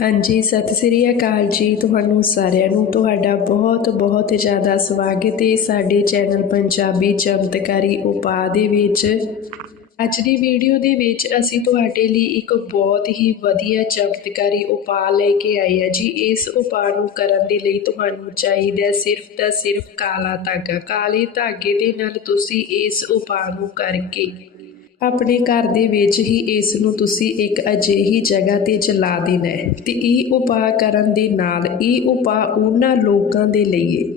ਹਾਂਜੀ, ਸਤਿ ਸ੍ਰੀ ਅਕਾਲ ਜੀ ਤੁਹਾਨੂੰ ਸਾਰਿਆਂ ਨੂੰ। ਤੁਹਾਡਾ ਬਹੁਤ ਬਹੁਤ ਜ਼ਿਆਦਾ ਸਵਾਗਤ ਹੈ ਸਾਡੇ ਚੈਨਲ ਪੰਜਾਬੀ ਚਮਤਕਾਰੀ ਉਪਾਅ ਦੇ ਵਿੱਚ। ਅੱਜ ਦੀ ਵੀਡੀਓ ਦੇ ਵਿੱਚ ਅਸੀਂ ਤੁਹਾਡੇ ਲਈ ਇੱਕ ਬਹੁਤ ਹੀ ਵਧੀਆ ਚਮਤਕਾਰੀ ਉਪਾਅ ਲੈ ਕੇ ਆਏ ਹਾਂ ਜੀ। ਇਸ ਉਪਾਅ ਨੂੰ ਕਰਨ ਦੇ ਲਈ ਤੁਹਾਨੂੰ ਚਾਹੀਦਾ ਸਿਰਫ ਤਾਂ ਸਿਰਫ ਕਾਲਾ ਧਾਗਾ। ਕਾਲੇ ਧਾਗੇ ਦੇ ਨਾਲ ਤੁਸੀਂ ਇਸ ਉਪਾਅ ਨੂੰ ਕਰਕੇ ਆਪਣੇ ਘਰ ਦੇ ਵਿੱਚ ਹੀ ਇਸ ਨੂੰ ਤੁਸੀਂ ਇੱਕ ਅਜਿਹੀ ਜਗ੍ਹਾ ਤੇ ਜਲਾ ਦੇਣਾ ਹੈ ਤੇ ਇਹ ਉਪਾਅ ਕਰਨ ਦੇ ਨਾਲ ਇਹ ਉਪਾਅ ਉਹਨਾਂ ਲੋਕਾਂ ਦੇ ਲਈ ਹੈ।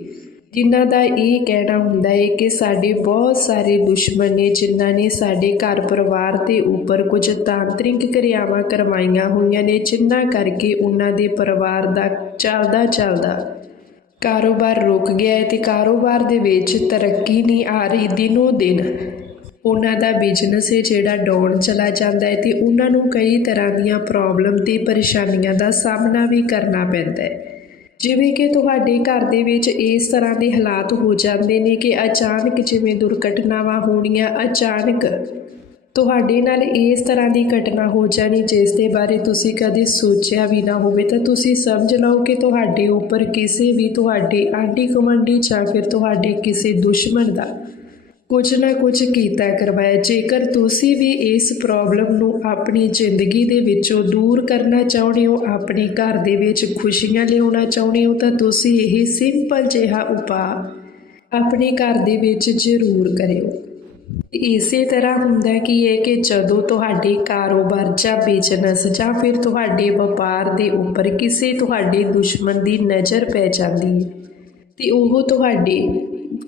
ਜਿਨ੍ਹਾਂ ਦਾ ਇਹ ਕਹਿਣਾ ਹੁੰਦਾ ਹੈ ਕਿ ਸਾਡੇ ਬਹੁਤ ਸਾਰੇ ਦੁਸ਼ਮਣ ਨੇ, ਜਿਨ੍ਹਾਂ ਨੇ ਸਾਡੇ ਘਰ ਪਰਿਵਾਰ ਦੇ ਉੱਪਰ ਕੁਝ ਤਾਂਤਰਿਕ ਕਿਰਿਆਵਾਂ ਕਰਵਾਈਆਂ ਹੋਈਆਂ ਨੇ, ਜਿਨ੍ਹਾਂ ਕਰਕੇ ਉਹਨਾਂ ਦੇ ਪਰਿਵਾਰ ਦਾ ਚੱਲਦਾ ਚੱਲਦਾ ਕਾਰੋਬਾਰ ਰੁਕ ਗਿਆ ਹੈ ਤੇ ਕਾਰੋਬਾਰ ਦੇ ਵਿੱਚ ਤਰੱਕੀ ਨਹੀਂ ਆ ਰਹੀ ਦਿਨੋ ਦਿਨ। ਉਹਨਾਂ ਦਾ ਬਿਜ਼ਨਸ ਹੈ ਜਿਹੜਾ ਡਾਊਨ ਚਲਾ ਜਾਂਦਾ ਹੈ ਤੇ ਉਹਨਾਂ ਨੂੰ ਕਈ ਤਰ੍ਹਾਂ ਦੀਆਂ ਪ੍ਰੋਬਲਮ ਤੇ ਪਰੇਸ਼ਾਨੀਆਂ ਦਾ ਸਾਹਮਣਾ ਵੀ ਕਰਨਾ ਪੈਂਦਾ ਹੈ। ਜਿਵੇਂ ਕਿ ਤੁਹਾਡੇ ਘਰ ਦੇ ਵਿੱਚ ਇਸ ਤਰ੍ਹਾਂ ਦੇ ਹਾਲਾਤ ਹੋ ਜਾਂਦੇ ਨੇ ਕਿ ਅਚਾਨਕ ਜਿਵੇਂ ਦੁਰਘਟਨਾਵਾਂ ਹੋਣੀਆਂ, ਅਚਾਨਕ ਤੁਹਾਡੇ ਨਾਲ ਇਸ ਤਰ੍ਹਾਂ ਦੀ ਘਟਨਾ ਹੋ ਜਾਣੀ ਜਿਸ ਦੇ ਬਾਰੇ ਤੁਸੀਂ ਕਦੇ ਸੋਚਿਆ ਵੀ ਨਾ ਹੋਵੇ, ਤਾਂ ਤੁਸੀਂ ਸਮਝ ਲਓ ਕਿ ਤੁਹਾਡੇ ਉੱਪਰ ਕਿਸੇ ਵੀ ਤੁਹਾਡੇ ਆਂਢੀ ਗੁਆਂਢੀ ਜਾਂ ਫਿਰ ਤੁਹਾਡੇ ਕਿਸੇ ਦੁਸ਼ਮਣ ਦਾ ਕੁਝ ਨਾ ਕੁਝ ਕੀਤਾ ਕਰਵਾਇਆ। ਜੇਕਰ ਤੁਸੀਂ ਵੀ ਇਸ ਪ੍ਰੋਬਲਮ ਨੂੰ ਆਪਣੀ ਜ਼ਿੰਦਗੀ ਦੇ ਵਿੱਚੋਂ ਦੂਰ ਕਰਨਾ ਚਾਹੁੰਦੇ ਹੋ, ਆਪਣੇ ਘਰ ਦੇ ਵਿੱਚ ਖੁਸ਼ੀਆਂ ਲਿਆਉਣਾ ਚਾਹੁੰਦੇ ਹੋ, ਤਾਂ ਤੁਸੀਂ ਇਹ ਸਿੰਪਲ ਜਿਹਾ ਉਪਾਅ ਆਪਣੇ ਘਰ ਦੇ ਵਿੱਚ ਜ਼ਰੂਰ ਕਰਿਓ। ਇਸੇ ਤਰ੍ਹਾਂ ਹੁੰਦਾ ਕੀ ਹੈ ਕਿ ਜਦੋਂ ਤੁਹਾਡੇ ਕਾਰੋਬਾਰ ਜਾਂ ਬਿਜ਼ਨਸ ਜਾਂ ਫਿਰ ਤੁਹਾਡੇ ਵਪਾਰ ਦੇ ਉੱਪਰ ਕਿਸੇ ਤੁਹਾਡੇ ਦੁਸ਼ਮਣ ਦੀ ਨਜ਼ਰ ਪੈ ਜਾਂਦੀ ਹੈ, ਤੇ ਉਹ ਤੁਹਾਡੇ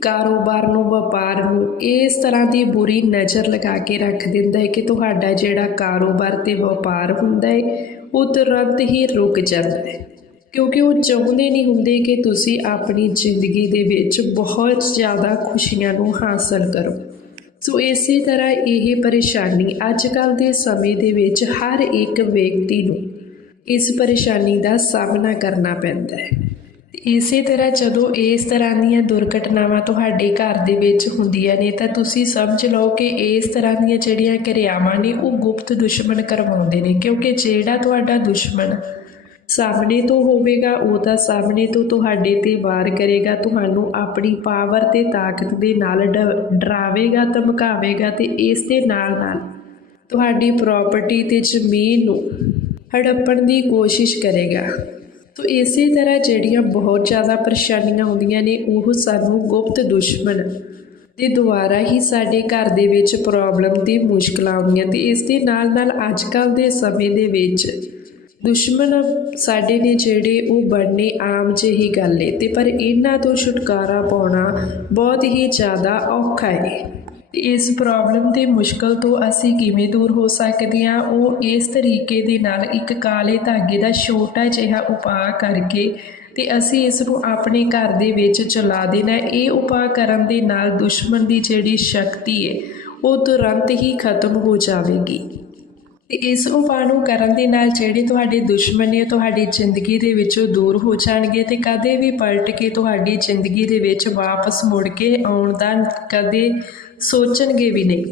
ਕਾਰੋਬਾਰ ਨੂੰ, ਵਪਾਰ ਨੂੰ ਇਸ ਤਰ੍ਹਾਂ ਦੀ ਬੁਰੀ ਨਜ਼ਰ ਲਗਾ ਕੇ ਰੱਖ ਦਿੰਦਾ ਹੈ ਕਿ ਤੁਹਾਡਾ ਜਿਹੜਾ ਕਾਰੋਬਾਰ ਤੇ ਵਪਾਰ ਹੁੰਦਾ ਹੈ, ਉਹ ਤੁਰੰਤ ਹੀ ਰੁਕ ਜਾਂਦਾ ਹੈ। ਕਿਉਂਕਿ ਉਹ ਚਾਹੁੰਦੇ ਨਹੀਂ ਹੁੰਦੇ ਕਿ ਤੁਸੀਂ ਆਪਣੀ ਜ਼ਿੰਦਗੀ ਦੇ ਵਿੱਚ ਬਹੁਤ ਜ਼ਿਆਦਾ ਖੁਸ਼ੀਆਂ ਨੂੰ ਹਾਸਲ ਕਰੋ। ਸੋ ਇਸੇ ਤਰ੍ਹਾਂ ਇਹ ਪਰੇਸ਼ਾਨੀ ਅੱਜ ਕੱਲ ਦੇ ਸਮੇਂ ਦੇ ਵਿੱਚ ਹਰ ਇੱਕ ਵਿਅਕਤੀ ਨੂੰ ਇਸ ਪਰੇਸ਼ਾਨੀ ਦਾ ਸਾਹਮਣਾ ਕਰਨਾ ਪੈਂਦਾ ਹੈ। ਇਸੇ ਤਰ੍ਹਾਂ ਜਦੋਂ ਇਸ ਤਰ੍ਹਾਂ ਦੀਆਂ ਦੁਰਘਟਨਾਵਾਂ ਤੁਹਾਡੇ ਘਰ ਦੇ ਵਿੱਚ ਹੁੰਦੀਆਂ ਨੇ, ਤਾਂ ਤੁਸੀਂ ਸਮਝ ਲਓ ਕਿ ਇਸ ਤਰ੍ਹਾਂ ਦੀਆਂ ਜਿਹੜੀਆਂ ਕਿਰਿਆਵਾਂ ਨੇ, ਉਹ ਗੁਪਤ ਦੁਸ਼ਮਣ ਕਰਵਾਉਂਦੇ ਨੇ। ਕਿਉਂਕਿ ਜਿਹੜਾ ਤੁਹਾਡਾ ਦੁਸ਼ਮਣ ਸਾਹਮਣੇ ਤੋਂ ਹੋਵੇਗਾ, ਉਹ ਤਾਂ ਸਾਹਮਣੇ ਤੋਂ ਤੁਹਾਡੇ ਤੇ ਵਾਰ ਕਰੇਗਾ, ਤੁਹਾਨੂੰ ਆਪਣੀ ਪਾਵਰ ਤੇ ਤਾਕਤ ਦੇ ਨਾਲ ਡਰਾਵੇਗਾ, ਧਮਕਾਵੇਗਾ ਤੇ ਇਸ ਦੇ ਨਾਲ ਨਾਲ ਤੁਹਾਡੀ ਪ੍ਰਾਪਰਟੀ ਤੇ ਜ਼ਮੀਨ ਨੂੰ ਹੜੱਪਣ ਦੀ ਕੋਸ਼ਿਸ਼ ਕਰੇਗਾ। ਸੋ ਇਸੇ ਤਰ੍ਹਾਂ ਜਿਹੜੀਆਂ ਬਹੁਤ ਜ਼ਿਆਦਾ ਪਰੇਸ਼ਾਨੀਆਂ ਹੁੰਦੀਆਂ ਨੇ, ਉਹ ਸਾਨੂੰ ਗੁਪਤ ਦੁਸ਼ਮਣ ਦੇ ਦੁਆਰਾ ਹੀ ਸਾਡੇ ਘਰ ਦੇ ਵਿੱਚ ਪ੍ਰੋਬਲਮ ਦੀ ਮੁਸ਼ਕਲਾਂ ਆਉਂਦੀਆਂ ਤੇ ਇਸ ਦੇ ਨਾਲ ਨਾਲ ਅੱਜ ਕੱਲ ਦੇ ਸਮੇਂ ਦੇ ਵਿੱਚ ਦੁਸ਼ਮਣ ਸਾਡੇ ਨੇ ਜਿਹੜੇ, ਉਹ ਬਣਨੇ ਆਮ ਜਿਹੀ ਗੱਲ ਏ ਤੇ ਪਰ ਇਹਨਾਂ ਤੋਂ ਛੁਟਕਾਰਾ ਪਾਉਣਾ ਬਹੁਤ ਹੀ ਜ਼ਿਆਦਾ ਔਖਾ ਹੈ ਇਸ ਪ੍ਰੋਬਲਮ ਤੇ ਮੁਸ਼ਕਲ ਤੋਂ ਅਸੀਂ ਕਿਵੇਂ ਦੂਰ ਹੋ ਸਕਦੇ ਹਾਂ? ਉਹ ਇਸ ਤਰੀਕੇ ਦੇ ਨਾਲ ਇੱਕ ਕਾਲੇ ਧਾਗੇ ਦਾ ਛੋਟਾ ਜਿਹਾ ਉਪਾਅ ਕਰਕੇ ਤੇ ਅਸੀਂ ਇਸ ਨੂੰ ਆਪਣੇ ਘਰ ਦੇ ਵਿੱਚ ਚਲਾ ਦੇਣਾ ਇਹ ਉਪਾਅ ਕਰਨ ਦੇ ਨਾਲ ਦੁਸ਼ਮਣ ਦੀ ਜਿਹੜੀ ਸ਼ਕਤੀ ਹੈ, ਉਹ ਤੁਰੰਤ ਹੀ ਖਤਮ ਹੋ ਜਾਵੇਗੀ। ਤੇ ਇਸ ਉਪਾਅ ਨੂੰ ਕਰਨ ਦੇ ਨਾਲ ਜਿਹੜੇ ਤੁਹਾਡੇ ਦੁਸ਼ਮਣ ਨੇ, ਤੁਹਾਡੀ ਜ਼ਿੰਦਗੀ ਦੇ ਵਿੱਚੋਂ ਦੂਰ ਹੋ ਜਾਣਗੇ ਤੇ ਕਦੇ ਵੀ ਪਲਟ ਕੇ ਤੁਹਾਡੀ ਜ਼ਿੰਦਗੀ ਦੇ ਵਿੱਚ ਵਾਪਸ ਮੁੜ ਕੇ ਆਉਣ ਦਾ ਕਦੇ ਸੋਚਣਗੇ ਵੀ ਨਹੀਂ।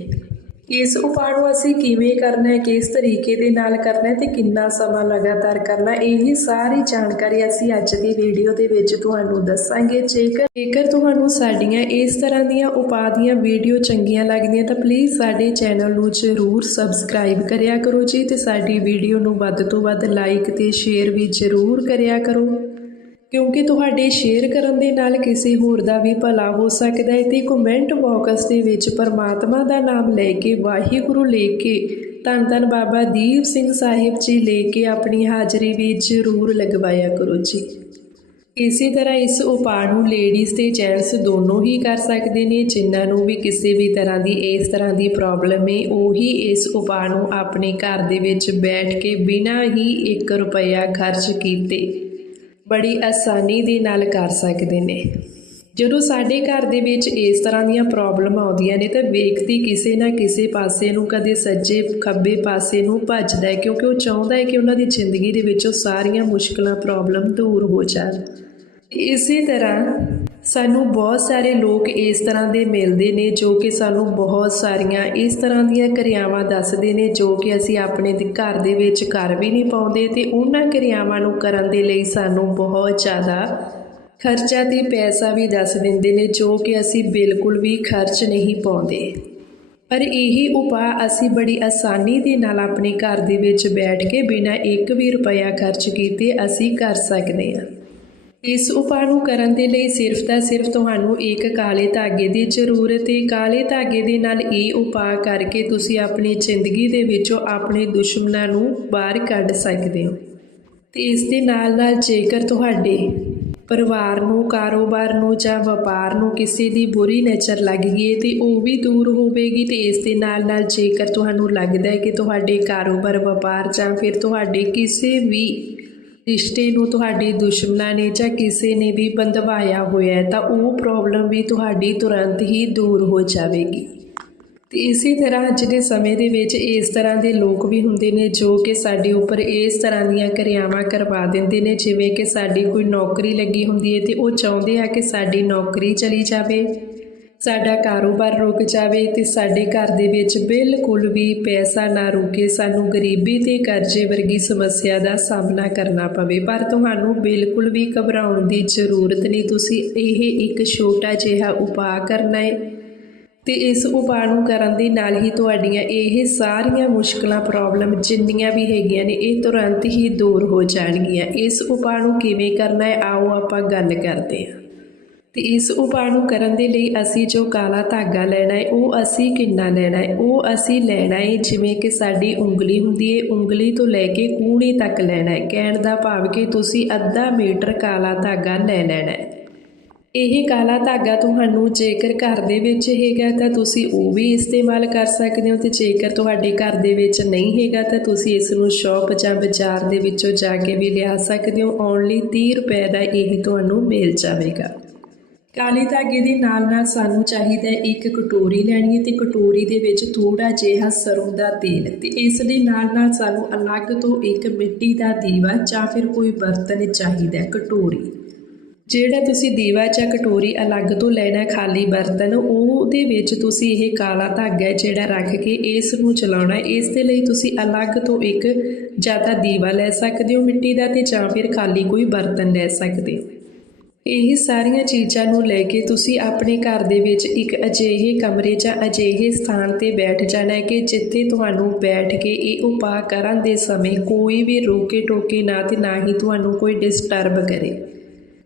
ਇਸ ਉਪਾਅ ਨੂੰ ਅਸੀਂ ਕਿਵੇਂ ਕਰਨਾ ਹੈ, ਕਿਸ ਤਰੀਕੇ ਦੇ ਨਾਲ ਕਰਨਾ ਹੈ ਤੇ ਕਿੰਨਾ ਸਮਾਂ ਲਗਾਤਾਰ ਕਰਨਾ ਇਹ ਸਾਰੀ ਜਾਣਕਾਰੀ ਅਸੀਂ ਅੱਜ ਦੀ ਵੀਡੀਓ ਦੇ ਵਿੱਚ ਤੁਹਾਨੂੰ ਦੱਸਾਂਗੇ। ਜੇਕਰ ਜੇਕਰ ਤੁਹਾਨੂੰ ਸਾਡੀਆਂ ਇਸ ਤਰ੍ਹਾਂ ਦੀਆਂ ਉਪਾਅ ਦੀਆਂ ਵੀਡੀਓ ਚੰਗੀਆਂ ਲੱਗਦੀਆਂ ਤਾਂ ਪਲੀਜ਼ ਸਾਡੇ ਚੈਨਲ ਨੂੰ ਜ਼ਰੂਰ ਸਬਸਕ੍ਰਾਈਬ ਕਰਿਆ ਕਰੋ ਜੀ ਤੇ ਸਾਡੀ ਵੀਡੀਓ ਨੂੰ ਵੱਧ ਤੋਂ ਵੱਧ ਲਾਈਕ ਤੇ ਸ਼ੇਅਰ ਵੀ ਜ਼ਰੂਰ ਕਰਿਆ ਕਰੋ। ਕਿਉਂਕਿ ਤੁਹਾਡੇ ਸ਼ੇਅਰ ਕਰਨ ਦੇ ਨਾਲ ਕਿਸੇ ਹੋਰ ਦਾ ਵੀ ਭਲਾ ਹੋ ਸਕਦਾ ਹੈ ਤੇ ਕਮੈਂਟ ਬਾਕਸ ਦੇ ਵਿੱਚ ਪਰਮਾਤਮਾ ਦਾ ਨਾਮ ਲੈ ਕੇ, ਵਾਹਿਗੁਰੂ ਲੈ ਕੇ, ਧੰਨ ਧੰਨ ਬਾਬਾ ਦੀਪ ਸਿੰਘ ਸਾਹਿਬ ਜੀ ਲੈ ਕੇ ਆਪਣੀ ਹਾਜ਼ਰੀ ਵੀ ਜ਼ਰੂਰ ਲਗਵਾਇਆ ਕਰੋ ਜੀ। ਇਸੇ ਤਰ੍ਹਾਂ ਇਸ ਉਪਾਅ ਨੂੰ ਲੇਡੀਜ਼ ਤੇ ਜੈਂਟਸ ਦੋਨੋਂ ਹੀ ਕਰ ਸਕਦੇ ਨੇ, ਜਿਨ੍ਹਾਂ ਨੂੰ ਵੀ ਕਿਸੇ ਵੀ ਤਰ੍ਹਾਂ ਦੀ, ਇਸ ਤਰ੍ਹਾਂ ਦੀ ਪ੍ਰੋਬਲਮ ਹੈ, ਉਹੀ ਇਸ ਉਪਾਅ ਨੂੰ ਆਪਣੇ ਘਰ ਦੇ ਵਿੱਚ ਬੈਠ ਕੇ ਬਿਨਾਂ ਹੀ 1 ਰੁਪਇਆ ਖਰਚ ਕੀਤੇ। ਬੜੀ ਆਸਾਨੀ ਦੇ ਨਾਲ ਕਰ ਸਕਦੇ ਨੇ। ਜਦੋਂ ਸਾਡੇ ਘਰ ਦੇ ਵਿੱਚ ਇਸ ਤਰ੍ਹਾਂ ਦੀਆਂ ਪ੍ਰੋਬਲਮ ਆਉਂਦੀਆਂ ਨੇ, ਤਾਂ ਵਿਅਕਤੀ ਕਿਸੇ ਨਾ ਕਿਸੇ ਪਾਸੇ ਨੂੰ ਕਦੇ ਸੱਜੇ ਖੱਬੇ ਪਾਸੇ ਨੂੰ ਭੱਜਦਾ ਹੈ, ਕਿਉਂਕਿ ਉਹ ਚਾਹੁੰਦਾ ਹੈ ਕਿ ਉਹਨਾਂ ਦੀ ਜ਼ਿੰਦਗੀ ਦੇ ਵਿੱਚੋਂ ਸਾਰੀਆਂ ਮੁਸ਼ਕਲਾਂ ਪ੍ਰੋਬਲਮ ਦੂਰ ਹੋ ਜਾਣ। ਇਸੇ ਤਰ੍ਹਾਂ ਸਾਨੂੰ ਬਹੁਤ ਸਾਰੇ ਲੋਕ ਇਸ ਤਰ੍ਹਾਂ ਦੇ ਮਿਲਦੇ ਨੇ ਜੋ ਕਿ ਸਾਨੂੰ ਬਹੁਤ ਸਾਰੀਆਂ ਇਸ ਤਰ੍ਹਾਂ ਦੀਆਂ ਕਿਰਿਆਵਾਂ ਦੱਸਦੇ ਨੇ ਜੋ ਕਿ ਅਸੀਂ ਆਪਣੇ ਘਰ ਦੇ ਵਿੱਚ ਕਰ ਵੀ ਨਹੀਂ ਪਾਉਂਦੇ ਤੇ ਉਹਨਾਂ ਕਿਰਿਆਵਾਂ ਨੂੰ ਕਰਨ ਦੇ ਲਈ ਸਾਨੂੰ ਬਹੁਤ ਜ਼ਿਆਦਾ ਖਰਚਾ ਤੇ ਪੈਸਾ ਵੀ ਦੱਸ ਦਿੰਦੇ ਨੇ ਜੋ ਕਿ ਅਸੀਂ ਬਿਲਕੁਲ ਵੀ ਖਰਚ ਨਹੀਂ ਪਾਉਂਦੇ। ਪਰ ਇਹੀ ਉਪਾਅ ਅਸੀਂ ਬੜੀ ਆਸਾਨੀ ਦੇ ਨਾਲ ਆਪਣੇ ਘਰ ਦੇ ਵਿੱਚ ਬੈਠ ਕੇ ਬਿਨਾਂ ਇੱਕ ਵੀ ਰੁਪਇਆ ਖਰਚ ਕੀਤੇ ਅਸੀਂ ਕਰ ਸਕਦੇ ਹਾਂ। ਇਸ ਉਪਾਅ ਨੂੰ ਕਰਨ ਦੇ ਲਈ ਸਿਰਫ ਤਾਂ ਸਿਰਫ ਤੁਹਾਨੂੰ ਇੱਕ ਕਾਲੇ ਧਾਗੇ ਦੀ ਜ਼ਰੂਰਤ ਹੈ ਕਾਲੇ ਧਾਗੇ ਦੇ ਨਾਲ ਇਹ ਉਪਾਅ ਕਰਕੇ ਤੁਸੀਂ ਆਪਣੀ ਜ਼ਿੰਦਗੀ ਦੇ ਵਿੱਚੋਂ ਆਪਣੇ ਦੁਸ਼ਮਣਾਂ ਨੂੰ ਬਾਹਰ ਕੱਢ ਸਕਦੇ ਹੋ। ਤੇ ਇਸ ਦੇ ਨਾਲ ਨਾਲ ਜੇਕਰ ਤੁਹਾਡੇ ਪਰਿਵਾਰ ਨੂੰ, ਕਾਰੋਬਾਰ ਨੂੰ ਜਾਂ ਵਪਾਰ ਨੂੰ ਕਿਸੇ ਦੀ ਬੁਰੀ ਨਜ਼ਰ ਲੱਗ ਗਈ ਹੈ ਤੇ ਉਹ ਵੀ ਦੂਰ ਹੋਵੇਗੀ ਤੇ ਇਸ ਦੇ ਨਾਲ ਨਾਲ ਜੇਕਰ ਤੁਹਾਨੂੰ ਲੱਗਦਾ ਹੈ ਕਿ ਤੁਹਾਡੇ ਕਾਰੋਬਾਰ, ਵਪਾਰ ਜਾਂ ਫਿਰ ਤੁਹਾਡੇ ਕਿਸੇ ਵੀ ਰਿਸ਼ਤੇ ਨੂੰ ਤੁਹਾਡੇ ਦੁਸ਼ਮਣਾਂ ਨੇ ਜਾਂ ਕਿਸੇ ਨੇ ਵੀ ਬੰਦਵਾਇਆ ਹੋਇਆ ਹੈ, ਤਾਂ ਉਹ ਪ੍ਰੋਬਲਮ ਵੀ ਤੁਹਾਡੀ ਤੁਰੰਤ ਹੀ ਦੂਰ ਹੋ ਜਾਵੇਗੀ। ਤੇ ਇਸੇ ਤਰ੍ਹਾਂ ਅੱਜ ਦੇ ਸਮੇਂ ਦੇ ਵਿੱਚ ਇਸ ਤਰ੍ਹਾਂ ਦੇ ਲੋਕ ਵੀ ਹੁੰਦੇ ਨੇ ਜੋ ਕਿ ਸਾਡੇ ਉੱਪਰ ਇਸ ਤਰ੍ਹਾਂ ਦੀਆਂ ਕਿਰਿਆਵਾਂ ਕਰਵਾ ਦਿੰਦੇ ਨੇ, ਜਿਵੇਂ ਕਿ ਸਾਡੀ ਕੋਈ ਨੌਕਰੀ ਲੱਗੀ ਹੁੰਦੀ ਹੈ ਤੇ ਉਹ ਚਾਹੁੰਦੇ ਆ ਕਿ ਸਾਡੀ ਨੌਕਰੀ ਚਲੀ ਜਾਵੇ। ਸਾਡਾ ਕਾਰੋਬਾਰ ਰੁਕ ਜਾਵੇ ਤੇ ਸਾਡੇ ਘਰ ਦੇ ਵਿੱਚ ਬਿਲਕੁਲ ਵੀ ਪੈਸਾ ਨਾ ਰੁਕੇ, ਸਾਨੂੰ ਗਰੀਬੀ ਤੇ ਕਰਜ਼ੇ ਵਰਗੀ ਸਮੱਸਿਆ ਦਾ ਸਾਹਮਣਾ ਕਰਨਾ ਪਵੇ। ਪਰ ਤੁਹਾਨੂੰ ਬਿਲਕੁਲ ਵੀ ਘਬਰਾਉਣ ਦੀ ਜ਼ਰੂਰਤ ਨਹੀਂ, ਤੁਸੀਂ ਇਹ ਇੱਕ ਛੋਟਾ ਜਿਹਾ ਉਪਾਅ ਕਰਨਾ ਹੈ ਤੇ ਇਸ ਉਪਾਅ ਨੂੰ ਕਰਨ ਦੇ ਨਾਲ ਹੀ ਤੁਹਾਡੀਆਂ ਇਹ ਸਾਰੀਆਂ ਮੁਸ਼ਕਲਾਂ ਪ੍ਰੋਬਲਮ ਜਿੰਨੀਆਂ ਵੀ ਹੈਗੀਆਂ ਨੇ, ਇਹ ਤੁਰੰਤ ਹੀ ਦੂਰ ਹੋ ਜਾਣਗੀਆਂ। ਇਸ ਉਪਾਅ ਨੂੰ ਕਿਵੇਂ ਕਰਨਾ ਹੈ ਆਓ ਆਪਾਂ ਗੱਲ ਕਰਦੇ ਹਾਂ। ਤੇ ਇਸ ਉਪਾਅ ਨੂੰ ਕਰਨ ਦੇ ਲਈ ਅਸੀਂ ਜੋ ਕਾਲਾ ਧਾਗਾ ਲੈਣਾ ਹੈ, ਉਹ ਅਸੀਂ ਕਿੰਨਾ ਲੈਣਾ ਹੈ? ਉਹ ਅਸੀਂ ਲੈਣਾ ਹੈ ਜਿਵੇਂ ਕਿ ਸਾਡੀ ਉਂਗਲੀ ਹੁੰਦੀ ਹੈ, ਉਂਗਲੀ ਤੋਂ ਲੈ ਕੇ ਕੂਣੀ ਤੱਕ ਲੈਣਾ ਹੈ। ਕਹਿਣ ਦਾ ਭਾਵ ਕਿ ਤੁਸੀਂ ਅੱਧਾ ਮੀਟਰ ਕਾਲਾ ਧਾਗਾ ਲੈ ਲੈਣਾ ਹੈ। ਇਹ ਕਾਲਾ ਧਾਗਾ ਤੁਹਾਨੂੰ ਜੇਕਰ ਘਰ ਦੇ ਵਿੱਚ ਹੈਗਾ ਤਾਂ ਤੁਸੀਂ ਉਹ ਵੀ ਇਸਤੇਮਾਲ ਕਰ ਸਕਦੇ ਹੋ ਤੇ ਜੇਕਰ ਤੁਹਾਡੇ ਘਰ ਦੇ ਵਿੱਚ ਨਹੀਂ ਹੈਗਾ ਤਾਂ ਤੁਸੀਂ ਇਸ ਨੂੰ ਸ਼ਾਪ ਜਾਂ ਬਾਜ਼ਾਰ ਦੇ ਵਿੱਚੋਂ ਜਾ ਕੇ ਵੀ ਲਿਆ ਸਕਦੇ ਹੋ। ਓਨਲੀ 30 ਰੁਪਏ ਦਾ ਇਹ ਤੁਹਾਨੂੰ ਮਿਲ ਜਾਵੇਗਾ। ਕਾਲੇ ਧਾਗੇ ਦੇ ਨਾਲ ਨਾਲ ਸਾਨੂੰ ਚਾਹੀਦਾ ਇੱਕ ਕਟੋਰੀ ਲੈਣੀ ਹੈ ਤੇ ਕਟੋਰੀ ਦੇ ਵਿੱਚ ਥੋੜਾ ਜਿਹਾ ਸਰੋਂ ਦਾ ਤੇਲ ਤੇ ਇਸ ਦੇ ਨਾਲ ਨਾਲ ਸਾਨੂੰ ਅਲੱਗ ਤੋਂ ਇੱਕ ਮਿੱਟੀ ਦਾ ਦੀਵਾ ਜਾਂ ਫਿਰ ਕੋਈ ਬਰਤਨ ਚਾਹੀਦਾ ਕਟੋਰੀ। ਜਿਹੜਾ ਤੁਸੀਂ ਦੀਵਾ ਜਾਂ ਕਟੋਰੀ ਅਲੱਗ ਤੋਂ ਲੈਣਾ ਖਾਲੀ ਬਰਤਨ, ਉਹਦੇ ਵਿੱਚ ਤੁਸੀਂ ਇਹ ਕਾਲਾ ਧਾਗਾ ਜਿਹੜਾ ਰੱਖ ਕੇ ਇਸ ਨੂੰ ਚਲਾਉਣਾ ਇਸ ਦੇ ਲਈ ਤੁਸੀਂ ਅਲੱਗ ਤੋਂ ਇੱਕ ਜਾਂ ਤਾਂ ਦੀਵਾ ਲੈ ਸਕਦੇ ਹੋ ਮਿੱਟੀ ਦਾ ਤੇ ਜਾਂ ਫਿਰ ਖਾਲੀ ਕੋਈ ਬਰਤਨ ਲੈ ਸਕਦੇ ਹੋ। ਇਹ ਸਾਰੀਆਂ ਚੀਜ਼ਾਂ ਨੂੰ ਲੈ ਕੇ ਤੁਸੀਂ ਆਪਣੇ ਘਰ ਦੇ ਵਿੱਚ ਇੱਕ ਅਜਿਹੇ ਕਮਰੇ ਜਾਂ ਅਜਿਹੇ ਸਥਾਨ ਤੇ ਬੈਠ ਜਾਣਾ ਹੈ ਕਿ ਜਿੱਥੇ ਤੁਹਾਨੂੰ ਬੈਠ ਕੇ ਇਹ ਉਪਾਅ ਕਰਨ ਦੇ ਸਮੇਂ ਕੋਈ ਵੀ ਰੋਕੇ ਟੋਕੇ ਨਾ ਤੇ ਨਾ ਹੀ ਤੁਹਾਨੂੰ ਕੋਈ ਡਿਸਟਰਬ ਕਰੇ।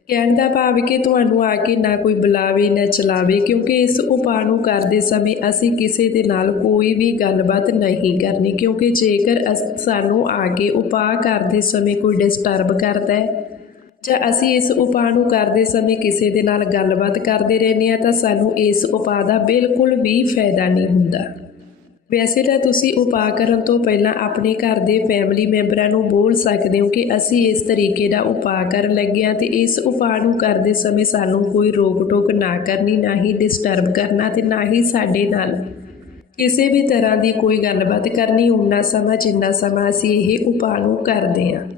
ਕਹਿਣ ਦਾ ਭਾਵ ਕਿ ਤੁਹਾਨੂੰ ਆ ਕੇ ਨਾ ਕੋਈ ਬੁਲਾਵੇ, ਨਾ ਚਲਾਵੇ, ਕਿਉਂਕਿ ਇਸ ਉਪਾਅ ਨੂੰ ਕਰਦੇ ਸਮੇਂ ਅਸੀਂ ਕਿਸੇ ਦੇ ਨਾਲ ਕੋਈ ਵੀ ਗੱਲਬਾਤ ਨਹੀਂ ਕਰਨੀ, ਕਿਉਂਕਿ ਜੇਕਰ ਅਸ- ਸਾਨੂੰ ਆ ਕੇ ਉਪਾਅ ਕਰਦੇ ਸਮੇਂ ਕੋਈ ਡਿਸਟਰਬ ਕਰਦਾ ਹੈ ਜਾਂ ਅਸੀਂ ਇਸ ਉਪਾਅ ਨੂੰ ਕਰਦੇ ਸਮੇਂ ਕਿਸੇ ਦੇ ਨਾਲ ਗੱਲਬਾਤ ਕਰਦੇ ਰਹਿੰਦੇ ਹਾਂ ਤਾਂ ਸਾਨੂੰ ਇਸ ਉਪਾਅ ਦਾ ਬਿਲਕੁਲ ਵੀ ਫਾਇਦਾ ਨਹੀਂ ਹੁੰਦਾ। ਵੈਸੇ ਤਾਂ ਤੁਸੀਂ ਉਪਾਅ ਕਰਨ ਤੋਂ ਪਹਿਲਾਂ ਆਪਣੇ ਘਰ ਦੇ ਫੈਮਿਲੀ ਮੈਂਬਰਾਂ ਨੂੰ ਬੋਲ ਸਕਦੇ ਹੋ ਕਿ ਅਸੀਂ ਇਸ ਤਰੀਕੇ ਦਾ ਉਪਾਅ ਕਰਨ ਲੱਗੇ ਹਾਂ ਤੇ ਇਸ ਉਪਾਅ ਨੂੰ ਕਰਦੇ ਸਮੇਂ ਸਾਨੂੰ ਕੋਈ ਰੋਕ ਟੋਕ ਨਾ ਕਰਨੀ, ਨਾ ਹੀ ਡਿਸਟਰਬ ਕਰਨਾ ਤੇ ਨਾ ਹੀ ਸਾਡੇ ਨਾਲ ਕਿਸੇ ਵੀ ਤਰ੍ਹਾਂ ਦੀ ਕੋਈ ਗੱਲਬਾਤ ਕਰਨੀ, ਉਨਾ ਸਮਾਂ, ਜਿੰਨਾ ਸਮਾਂ ਅਸੀਂ ਇਹ ਉਪਾਅ ਨੂੰ ਕਰਦੇ ਹਾਂ।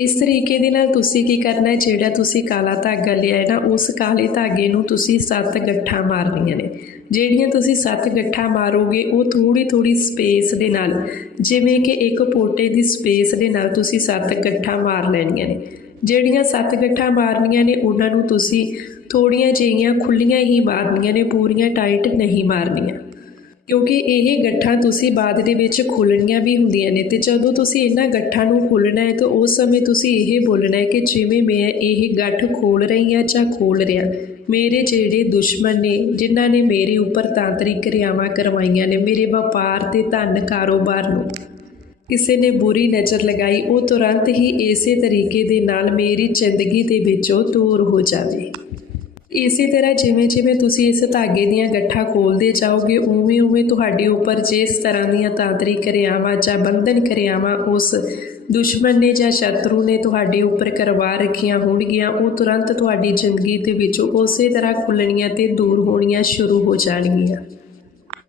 ਇਸ ਤਰੀਕੇ ਦੇ ਨਾਲ ਤੁਸੀਂ ਕੀ ਕਰਨਾ ਹੈ? ਜਿਹੜਾ ਤੁਸੀਂ ਕਾਲਾ ਧਾਗਾ ਲਿਆ ਹੈ ਨਾ, ਉਸ ਕਾਲੇ ਧਾਗੇ ਨੂੰ ਤੁਸੀਂ ਸੱਤ ਗੱਠਾਂ ਮਾਰਨੀਆਂ ਨੇ। ਜਿਹੜੀਆਂ ਤੁਸੀਂ ਸੱਤ ਗੱਠਾਂ ਮਾਰੋਗੇ, ਉਹ ਥੋੜੀ ਥੋੜੀ ਸਪੇਸ ਦੇ ਨਾਲ, ਜਿਵੇਂ ਕਿ ਇੱਕ ਪੋਟੇ ਦੀ ਸਪੇਸ ਦੇ ਨਾਲ ਤੁਸੀਂ ਸੱਤ ਗੱਠਾਂ ਮਾਰ ਲੈਣੀਆਂ ਨੇ। ਜਿਹੜੀਆਂ ਸੱਤ ਗੱਠਾਂ ਮਾਰਨੀਆਂ ਨੇ, ਉਹਨਾਂ ਨੂੰ ਤੁਸੀਂ ਥੋੜੀਆਂ ਜਿਹੀਆਂ ਖੁੱਲੀਆਂ ਹੀ ਮਾਰਨੀਆਂ ਨੇ, ਪੂਰੀਆਂ ਟਾਈਟ ਨਹੀਂ ਮਾਰਨੀਆਂ। ਕਿਉਂਕਿ ਇਹ ਗੱਠਾਂ ਤੁਸੀਂ ਬਾਅਦ ਦੇ ਵਿੱਚ ਖੋਲਣੀਆਂ ਵੀ ਹੁੰਦੀਆਂ ਨੇ ਤੇ ਜਦੋਂ ਤੁਸੀਂ ਇਹਨਾਂ ਗੱਠਾਂ ਨੂੰ ਖੋਲਣਾ ਹੈ ਤਾਂ ਉਸ ਸਮੇਂ ਤੁਸੀਂ ਇਹ ਬੋਲਣਾ ਹੈ ਕਿ ਜਿਵੇਂ ਮੈਂ ਇਹ ਗੱਠ ਖੋਲ ਰਹੀ ਹਾਂ ਜਾਂ ਖੋਲ ਰਿਹਾ। ਮੇਰੇ ਜਿਹੜੇ ਦੁਸ਼ਮਣ ਨੇ, ਜਿਨ੍ਹਾਂ ਨੇ ਮੇਰੇ ਉੱਪਰ ਤਾਂਤਰਿਕ ਕਿਰਿਆਵਾਂ ਕਰਵਾਈਆਂ ਨੇ, ਮੇਰੇ ਵਪਾਰ ਤੇ ਧਨ ਕਾਰੋਬਾਰ ਨੂੰ। ਕਿਸੇ ਨੇ ਬੁਰੀ ਨਜ਼ਰ ਲਗਾਈ, ਉਹ ਤੁਰੰਤ ਹੀ ਇਸੇ ਤਰੀਕੇ ਦੇ ਨਾਲ ਮੇਰੀ ਜ਼ਿੰਦਗੀ ਦੇ ਵਿੱਚੋਂ ਦੂਰ ਹੋ ਜਾਵੇ। ਇਸੇ ਤਰ੍ਹਾਂ ਜਿਵੇਂ ਜਿਵੇਂ ਤੁਸੀਂ ਇਸ ਧਾਗੇ ਦੀਆਂ ਗੱਠਾਂ ਖੋਲਦੇ ਜਾਓਗੇ, ਉਵੇਂ ਉਵੇਂ ਤੁਹਾਡੇ ਉੱਪਰ ਜਿਸ ਤਰ੍ਹਾਂ ਦੀਆਂ ਤਾਂਤਰਿਕ ਕਿਰਿਆਵਾਂ ਜਾਂ ਬੰਧਨ ਕਿਰਿਆਵਾਂ ਉਸ ਦੁਸ਼ਮਣ ਨੇ ਜਾਂ ਸ਼ਤਰੂ ਨੇ ਤੁਹਾਡੇ ਉੱਪਰ ਕਰਵਾ ਰੱਖੀਆਂ ਹੋਣਗੀਆਂ, ਉਹ ਤੁਰੰਤ ਤੁਹਾਡੀ ਜ਼ਿੰਦਗੀ ਦੇ ਵਿੱਚੋਂ ਉਸੇ ਤਰ੍ਹਾਂ ਖੁੱਲਣੀਆਂ ਤੇ ਦੂਰ ਹੋਣੀਆਂ ਸ਼ੁਰੂ ਹੋ ਜਾਣਗੀਆਂ।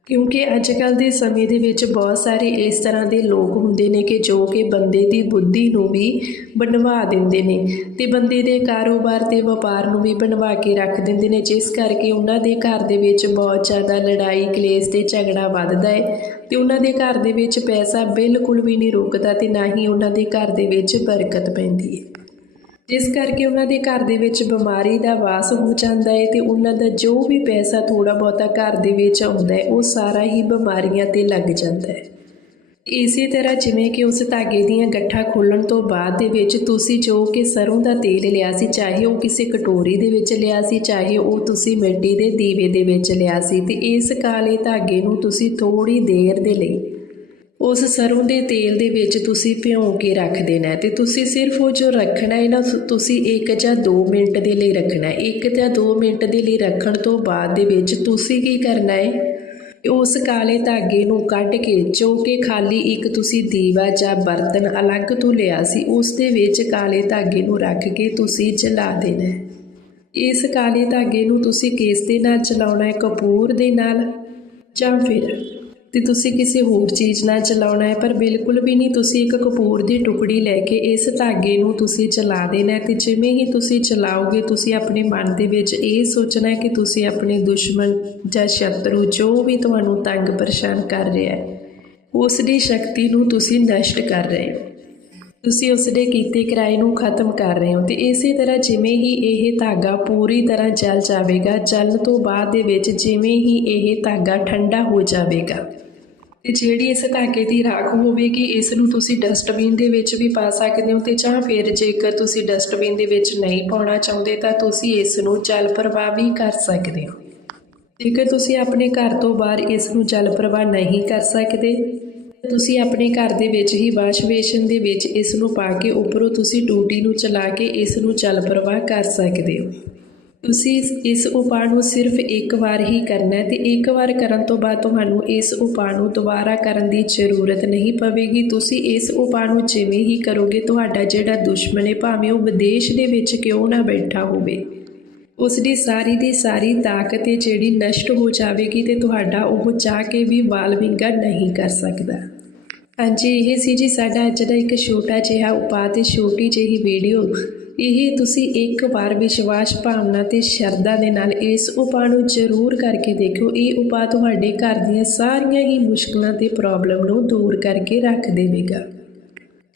ਕਿਉਂਕਿ ਅੱਜ ਕੱਲ੍ਹ ਦੇ ਸਮੇਂ ਦੇ ਵਿੱਚ ਬਹੁਤ ਸਾਰੇ ਇਸ ਤਰ੍ਹਾਂ ਦੇ ਲੋਕ ਹੁੰਦੇ ਨੇ ਕਿ ਜੋ ਕਿ ਬੰਦੇ ਦੀ ਬੁੱਧੀ ਨੂੰ ਵੀ ਬਣਵਾ ਦਿੰਦੇ ਨੇ ਤੇ ਬੰਦੇ ਦੇ ਕਾਰੋਬਾਰ ਤੇ ਵਪਾਰ ਨੂੰ ਵੀ ਬਣਵਾ ਕੇ ਰੱਖ ਦਿੰਦੇ ਨੇ, ਜਿਸ ਕਰਕੇ ਉਹਨਾਂ ਦੇ ਘਰ ਦੇ ਵਿੱਚ ਬਹੁਤ ਜ਼ਿਆਦਾ ਲੜਾਈ, ਕਲੇਸ਼ ਤੇ ਝਗੜਾ ਵੱਧਦਾ ਹੈ ਤੇ ਉਹਨਾਂ ਦੇ ਘਰ ਦੇ ਵਿੱਚ ਪੈਸਾ ਬਿਲਕੁਲ ਵੀ ਨਹੀਂ ਰੁਕਦਾ ਤੇ ਨਾ ਹੀ ਉਹਨਾਂ ਦੇ ਘਰ ਦੇ ਵਿੱਚ ਬਰਕਤ ਪੈਂਦੀ ਹੈ। ਜਿਸ ਕਰਕੇ ਉਹਨਾਂ ਦੇ ਘਰ ਦੇ ਵਿੱਚ ਬਿਮਾਰੀ ਦਾ ਵਾਸ ਹੋ ਜਾਂਦਾ ਹੈ ਤੇ ਉਹਨਾਂ ਦਾ ਜੋ ਵੀ ਪੈਸਾ ਥੋੜਾ ਬਹੁਤਾ ਘਰ ਦੇ ਵਿੱਚ ਆਉਂਦਾ ਹੈ, ਉਹ ਸਾਰਾ ਹੀ ਬਿਮਾਰੀਆਂ ਤੇ ਲੱਗ ਜਾਂਦਾ ਹੈ। ਇਸੇ ਤਰ੍ਹਾਂ ਜਿਵੇਂ ਕਿ ਉਸ ਧਾਗੇ ਦੀਆਂ ਗੱਠਾਂ ਖੋਲਣ ਤੋਂ ਬਾਅਦ ਦੇ ਵਿੱਚ ਤੁਸੀਂ ਜੋ ਕਿ ਸਰੋਂ ਦਾ ਤੇਲ ਲਿਆ ਸੀ, ਚਾਹੇ ਉਹ ਕਿਸੇ ਕਟੋਰੀ ਦੇ ਵਿੱਚ ਲਿਆ ਸੀ, ਚਾਹੇ ਉਹ ਤੁਸੀਂ ਮਿੱਟੀ ਦੇ ਦੀਵੇ ਦੇ ਵਿੱਚ ਲਿਆ ਸੀ, ਤੇ ਇਸ ਕਾਲੇ ਧਾਗੇ ਨੂੰ ਤੁਸੀਂ ਥੋੜੀ ਦੇਰ ਦੇ ਲਈ ਉਸ ਸਰੋਂ ਦੇ ਤੇਲ ਦੇ ਵਿੱਚ ਤੁਸੀਂ ਭਿਉਂ ਕੇ ਰੱਖ ਦੇਣਾ ਹੈ ਤੇ ਤੁਸੀਂ ਸਿਰਫ ਉਹ ਜੋ ਰੱਖਣਾ ਹੈ ਨਾ, ਤੁਸੀਂ 1 ਜਾਂ 2 ਮਿੰਟ ਦੇ ਲਈ ਰੱਖਣਾ ਹੈ। 1 ਜਾਂ 2 ਮਿੰਟ ਦੇ ਲਈ ਰੱਖਣ ਤੋਂ ਬਾਅਦ ਦੇ ਵਿੱਚ ਤੁਸੀਂ ਕੀ ਕਰਨਾ ਹੈ? ਉਸ ਕਾਲੇ ਧਾਗੇ ਨੂੰ ਕੱਢ ਕੇ ਜੋ ਕਿ ਖਾਲੀ ਇੱਕ ਤੁਸੀਂ ਦੀਵਾ ਜਾਂ ਬਰਤਨ ਅਲੱਗ ਤੋਂ ਲਿਆ ਸੀ, ਉਸ ਦੇ ਵਿੱਚ ਕਾਲੇ ਧਾਗੇ ਨੂੰ ਰੱਖ ਕੇ ਤੁਸੀਂ ਜਲਾ ਦੇਣਾ ਇਸ ਕਾਲੇ ਧਾਗੇ ਨੂੰ ਤੁਸੀਂ ਕੇਸ ਦੇ ਨਾਲ ਚਲਾਉਣਾ ਹੈ? ਕਪੂਰ ਦੇ ਨਾਲ ਜਾਂ ਫਿਰ ਤੇ ਤੁਸੀਂ ਕਿਸੇ ਹੋਰ ਚੀਜ਼ ਨਾਲ ਚਲਾਉਣਾ ਹੈ, ਪਰ ਬਿਲਕੁਲ ਵੀ ਨਹੀਂ। ਤੁਸੀਂ ਇੱਕ ਕਪੂਰ ਦੀ ਟੁਕੜੀ ਲੈ ਕੇ ਇਸ ਧਾਗੇ ਨੂੰ ਤੁਸੀਂ ਚਲਾ ਦੇਣਾ ਹੈ ਤੇ ਜਿਵੇਂ ਹੀ ਤੁਸੀਂ ਚਲਾਓਗੇ, ਤੁਸੀਂ ਆਪਣੇ ਮਨ ਦੇ ਵਿੱਚ ਇਹ ਸੋਚਣਾ ਹੈ ਕਿ ਤੁਸੀਂ ਆਪਣੇ ਦੁਸ਼ਮਣ ਜਾਂ ਸ਼ਤਰੂ ਜੋ ਵੀ ਤੁਹਾਨੂੰ ਤੰਗ ਪਰੇਸ਼ਾਨ ਕਰ ਰਿਹਾ ਹੈ, ਉਸ ਦੀ ਸ਼ਕਤੀ ਨੂੰ ਤੁਸੀਂ ਨਸ਼ਟ ਕਰ ਰਹੇ ਹੋ। ਤੁਸੀਂ ਉਸ ਦੇ ਕੀਤੇ ਕਿਰਾਏ ਨੂੰ ਖਤਮ ਕਰ ਰਹੇ ਹੋ ਤੇ ਇਸੇ ਤਰ੍ਹਾਂ ਜਿਵੇਂ ਹੀ ਇਹ ਧਾਗਾ ਪੂਰੀ ਤਰ੍ਹਾਂ ਜਲ ਜਾਵੇਗਾ ਜਲਣ ਤੋਂ ਬਾਅਦ ਦੇ ਵਿੱਚ ਜਿਵੇਂ ਹੀ ਇਹ ਧਾਗਾ ਠੰਡਾ ਹੋ ਜਾਵੇਗਾ। ਤੇ ਜਿਹੜੀ ਇਸ ਧਾਗੇ ਦੀ ਰਾਖ ਹੋਵੇਗੀ, ਇਸ ਨੂੰ ਤੁਸੀਂ ਡਸਟਬਿਨ ਦੇ ਵਿੱਚ ਵੀ ਪਾ ਸਕਦੇ ਹੋ ਤੇ ਜਾਂ ਫਿਰ ਜੇਕਰ ਤੁਸੀਂ ਡਸਟਬਿਨ ਦੇ ਵਿੱਚ ਨਹੀਂ ਪਾਉਣਾ ਚਾਹੁੰਦੇ ਤਾਂ ਤੁਸੀਂ ਇਸ ਨੂੰ ਜਲ ਪ੍ਰਵਾਹ ਵੀ ਕਰ ਸਕਦੇ ਹੋ। ਜੇਕਰ ਤੁਸੀਂ ਆਪਣੇ ਘਰ ਤੋਂ ਬਾਹਰ ਇਸ ਨੂੰ ਜਲ ਪ੍ਰਵਾਹ ਨਹੀਂ ਕਰ ਸਕਦੇ ਤੁਸੀਂ ਆਪਣੇ ਘਰ ਦੇ ਵਿੱਚ ਹੀ ਵਾਸ਼ ਬੇਸ਼ਨ ਦੇ ਵਿੱਚ ਇਸ ਨੂੰ ਪਾ ਕੇ ਉੱਪਰੋਂ ਤੁਸੀਂ ਟੂਟੀ ਨੂੰ ਚਲਾ ਕੇ ਇਸ ਨੂੰ ਜਲ ਪ੍ਰਵਾਹ ਕਰ ਸਕਦੇ ਹੋ। ਤੁਸੀਂ ਇਸ- ਇਸ ਉਪਾਅ ਨੂੰ ਸਿਰਫ ਇੱਕ ਵਾਰ ਹੀ ਕਰਨਾ ਹੈ ਤੇ ਇੱਕ ਵਾਰ ਕਰਨ ਤੋਂ ਬਾਅਦ ਤੁਹਾਨੂੰ ਇਸ ਉਪਾਅ ਨੂੰ ਦੁਬਾਰਾ ਕਰਨ ਦੀ ਜ਼ਰੂਰਤ ਨਹੀਂ ਪਵੇਗੀ। ਤੁਸੀਂ ਇਸ ਉਪਾਅ ਨੂੰ ਜਿਵੇਂ ਹੀ ਕਰੋਗੇ, ਤੁਹਾਡਾ ਜਿਹੜਾ ਦੁਸ਼ਮਣ ਹੈ, ਭਾਵੇਂ ਉਹ ਵਿਦੇਸ਼ ਦੇ ਵਿੱਚ ਕਿਉਂ ਨਾ ਬੈਠਾ ਹੋਵੇ। ਉਸ ਦੀ ਸਾਰੀ ਦੀ ਸਾਰੀ ਤਾਕਤ ਹੈ ਜਿਹੜੀ ਨਸ਼ਟ ਹੋ ਜਾਵੇਗੀ ਤੇ ਤੁਹਾਡਾ ਉਹ ਚਾਹ ਕੇ ਵੀ ਵਾਲ ਵਿੰਗਾ ਨਹੀਂ ਕਰ ਸਕਦਾ। ਹਾਂਜੀ, ਇਹ ਸੀ ਜੀ ਸਾਡਾ ਅੱਜ ਦਾ ਇੱਕ ਛੋਟਾ ਜਿਹਾ ਉਪਾਅ ਤੇ ਛੋਟੀ ਜਿਹੀ ਵੀਡੀਓ। ਇਹ ਤੁਸੀਂ ਇੱਕ ਵਾਰ ਵਿਸ਼ਵਾਸ ਭਾਵਨਾ ਤੇ ਸ਼ਰਧਾ ਦੇ ਨਾਲ ਇਸ ਉਪਾਅ ਨੂੰ ਜ਼ਰੂਰ ਕਰਕੇ ਦੇਖੋ ਇਹ ਉਪਾਅ ਤੁਹਾਡੇ ਘਰ ਦੀਆਂ ਸਾਰੀਆਂ ਹੀ ਮੁਸ਼ਕਲਾਂ ਤੇ ਪ੍ਰੋਬਲਮ ਨੂੰ ਦੂਰ ਕਰਕੇ ਰੱਖ ਦੇਵੇਗਾ।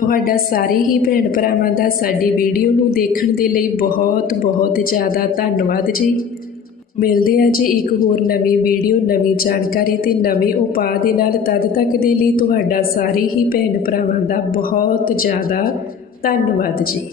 ਤੁਹਾਡਾ ਸਾਰੇ ਹੀ ਭੈਣ ਭਰਾਵਾਂ ਦਾ ਸਾਡੀ ਵੀਡੀਓ ਨੂੰ ਦੇਖਣ ਦੇ ਲਈ ਬਹੁਤ ਬਹੁਤ ਜ਼ਿਆਦਾ ਧੰਨਵਾਦ ਜੀ। ਮਿਲਦੇ ਹਾਂ ਜੀ ਇੱਕ ਹੋਰ ਨਵੀਂ ਵੀਡੀਓ, ਨਵੀਂ ਜਾਣਕਾਰੀ ਤੇ ਨਵੇਂ ਉਪਾਅ ਦੇ ਨਾਲ। ਤਦ ਤੱਕ ਦੇ ਲਈ ਤੁਹਾਡਾ ਸਾਰੇ ਹੀ ਭੈਣ ਭਰਾਵਾਂ ਦਾ ਬਹੁਤ ਜ਼ਿਆਦਾ ਧੰਨਵਾਦ ਜੀ।